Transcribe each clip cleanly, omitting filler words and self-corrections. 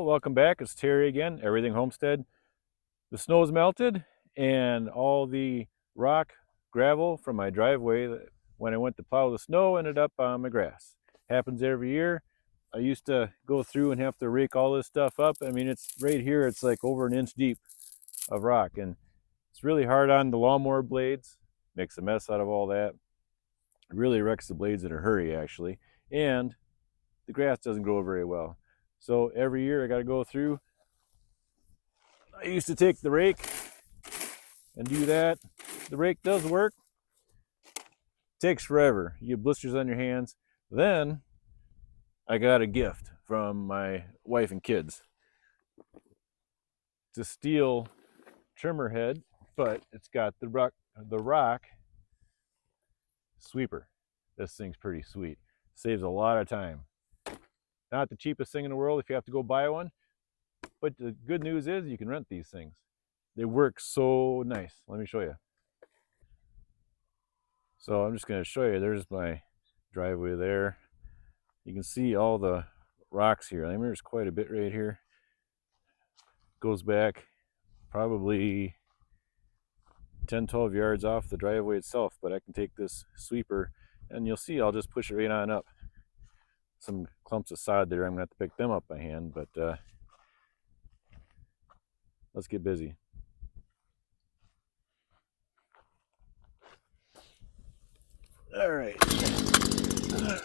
Well, welcome back. It's Terry again, Everything Homestead. The snow's melted and all the rock, gravel from my driveway when I went to plow the snow ended up on my grass. Happens every year. I used to go through and have to rake all this stuff up. I mean, it's right here, it's like over an inch deep of rock, and it's really hard on the lawnmower blades. Makes a mess out of all that. It really wrecks the blades in a hurry, actually. And the grass doesn't grow very well. So every year I got to go through. I used to take the rake and do that. The rake does work. Takes forever. You get blisters on your hands. Then I got a gift from my wife and kids. It's a steel trimmer head, but it's got the rock sweeper. This thing's pretty sweet. Saves a lot of time. Not the cheapest thing in the world if you have to go buy one, but the good news is you can rent these things. They work so nice. Let me show you. So I'm just going to show you. There's my driveway there. You can see all the rocks here. I mean, there's quite a bit right here. Goes back probably 10-12 yards off the driveway itself, but I can take this sweeper and you'll see I'll just push it right on up. Some clumps of sod there, I'm gonna have to pick them up by hand, but let's get busy. All right. The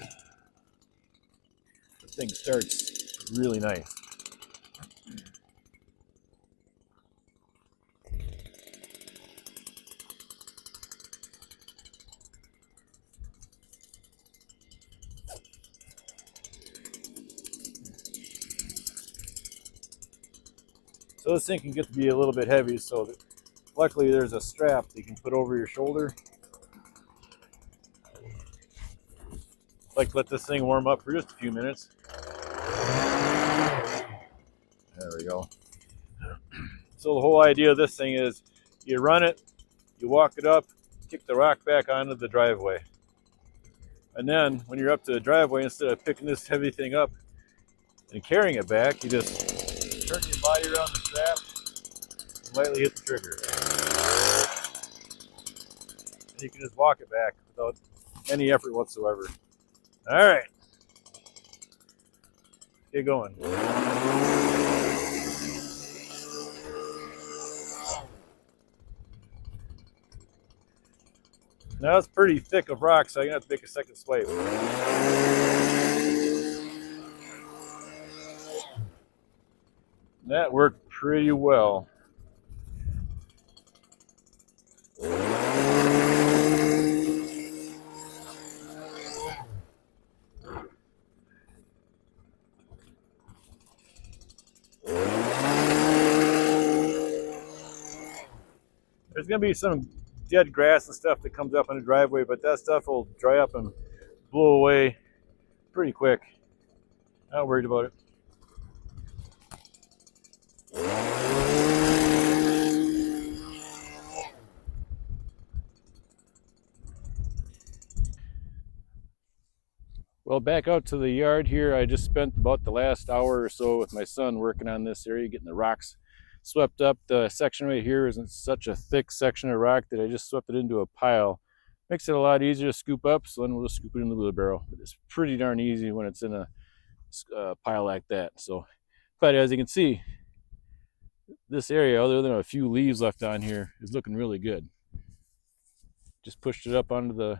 thing starts really nice. So this thing can get to be a little bit heavy, so luckily there's a strap that you can put over your shoulder. Like, let this thing warm up for just a few minutes. There we go. So the whole idea of this thing is you run it, you walk it up, kick the rock back onto the driveway. And then when you're up to the driveway, instead of picking this heavy thing up and carrying it back, you just turn your body around the strap and lightly hit the trigger. And you can just walk it back without any effort whatsoever. All right, get going. Now it's pretty thick of rock, so I'm gonna have to make a second swipe. That worked pretty well. There's gonna be some dead grass and stuff that comes up on the driveway, but that stuff will dry up and blow away pretty quick. Not worried about it. Well, back out to the yard here, I just spent about the last hour or so with my son working on this area, getting the rocks swept up. The section right here isn't such a thick section of rock that I just swept it into a pile. Makes it a lot easier to scoop up, so then we'll just scoop it in the wheelbarrow. But it's pretty darn easy when it's in a pile like that. So, but as you can see, this area, other than a few leaves left on here, is looking really good. Just pushed it up onto the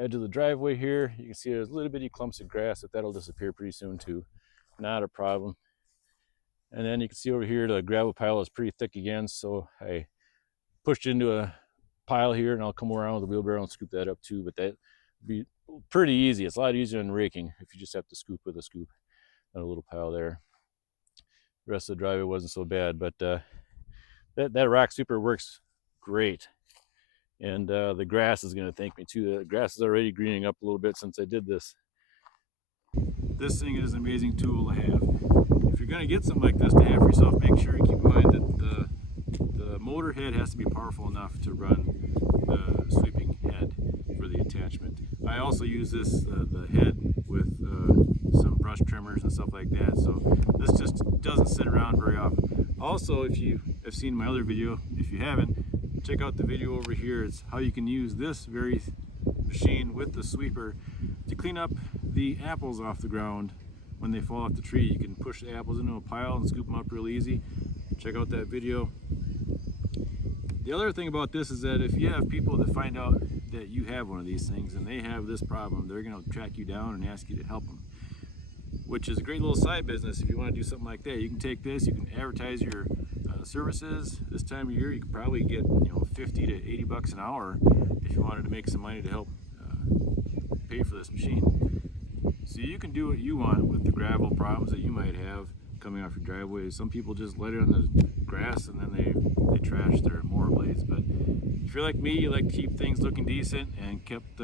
edge of the driveway here. You can see there's little bitty clumps of grass, but that'll disappear pretty soon too. Not a problem. And then you can see over here the gravel pile is pretty thick again, so I pushed it into a pile here, and I'll come around with the wheelbarrow and scoop that up too. But that'd be pretty easy. It's a lot easier than raking if you just have to scoop with a scoop on a little pile there. The rest of the driveway wasn't so bad, but that rock sweeper works great. And the grass is going to thank me too. The grass is already greening up a little bit since I did this. This thing is an amazing tool to have. If you're going to get something like this to have for yourself, make sure you keep in mind that the motor head has to be powerful enough to run the sweeping head for the attachment. I also use this the head with some brush trimmers and stuff like that. So this just doesn't sit around very often. Also, if you have seen my other video, if you haven't, check out the video over here. It's how you can use this very machine with the sweeper to clean up the apples off the ground when they fall off the tree. You can push the apples into a pile and scoop them up real easy. Check out that video. The other thing about this is that if you have people that find out that you have one of these things and they have this problem, they're going to track you down and ask you to help them, which is a great little side business. If you want to do something like that, you can take this, you can advertise your services. This time of year you could probably get 50 to 80 bucks an hour if you wanted to make some money to help pay for this machine. So you can do what you want with the gravel problems that you might have coming off your driveway. Some people just let it on the grass and then they trash their mower blades. But if you're like me, you like to keep things looking decent and kept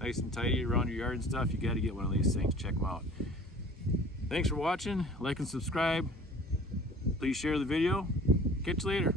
nice and tidy around your yard and stuff, you got to get one of these things. Check them out. Thanks for watching. Like and subscribe. Please share the video. Catch you later.